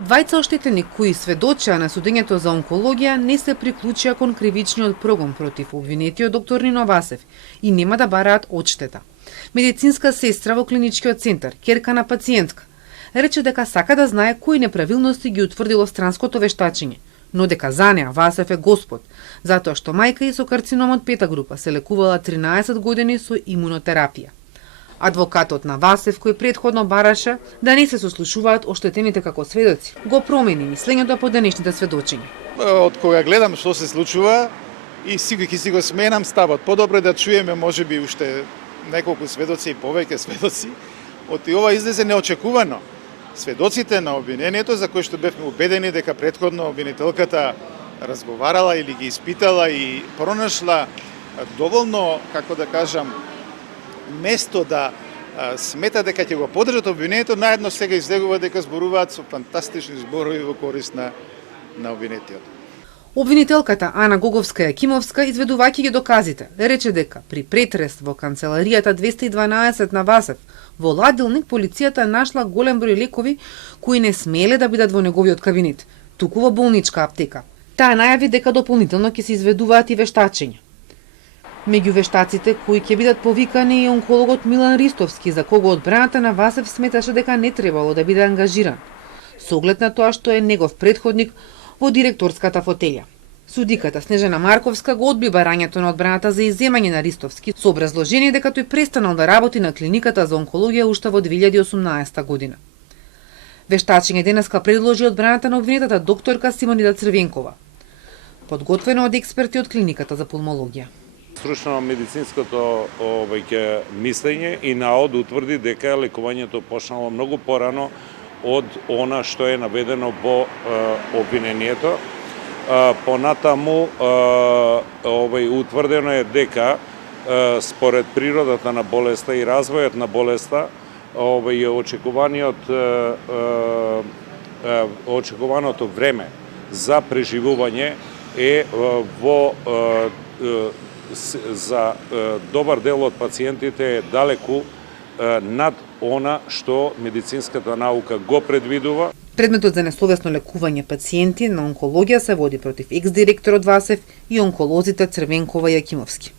Двајца оштетени кои сведочеа на судењето за онкологија не се приклучија кон кривичниот прогон против обвинетиот доктор Нино Васев и нема да бараат одштета. Медицинска сестра во клиничкиот центар, ќерка на пациентка, рече дека сака да знае кои неправилности ги утврдило странското вештачење, но дека за неа Васев е Господ, затоа што мајка и со карцином од пета група се лекувала 13 години со имунотерапија. Адвокатот на Васев, кој претходно бараше да не се сослушуваат оштетените како сведоци, го промени мислењето по денешните сведочења. Од кога гледам што се случува и секој си го сменам ставот. Подобро да чуеме можеби уште неколку сведоци и повеќе сведоци. Од и ова излезе неочекувано. Сведоците на обвинението, за кои што бевме убедени дека претходно обвинителката разговарала или ги испитала и пронашла доволно, како да кажам, место да смета дека ќе го поддржат обвинението, наедно сега излегува дека зборуваат со фантастични зборови во корист на обвинетиот. Обвинителката Ана Гоговска-Јакимовска, изведувајќи ги доказите, рече дека при претрес во канцеларијата 212 на Васев, во ладилник полицијата нашла голем број лекови кои не смеле да бидат во неговиот кабинет, туку во болничка аптека. Таа најави дека дополнително ќе се изведуваат и вештачења. Меѓу вештаците кои ќе бидат повикани е онкологот Милан Ристовски, за кого одбраната на Васев сметаше дека не требало да биде ангажиран, со оглед на тоа што е негов претходник во директорската фотелја. Судиката Снежана Марковска го одби барањето на одбраната за изземање на Ристовски со образложение дека тој престанал да работи на клиниката за онкологија уште во 2018 година. Вештачење денеска предложи одбраната на обвинетата докторка Симонида Црвенкова, подготвено од експерти од клиниката за пулмологија. Стручно медицинското мислење и наод утврди дека лекувањето почнало многу порано од она што е наведено во обвинението. Понатаму утврдено е дека според природата на болеста и развојот на болеста очекуваното време за преживување е за добар дел од пациентите е далеку над она што медицинската наука го предвидува. Предметот за несовесно лекување пациенти на онкологија се води против екс-директорот Васев и онколозите Црвенкова и Јакимовски.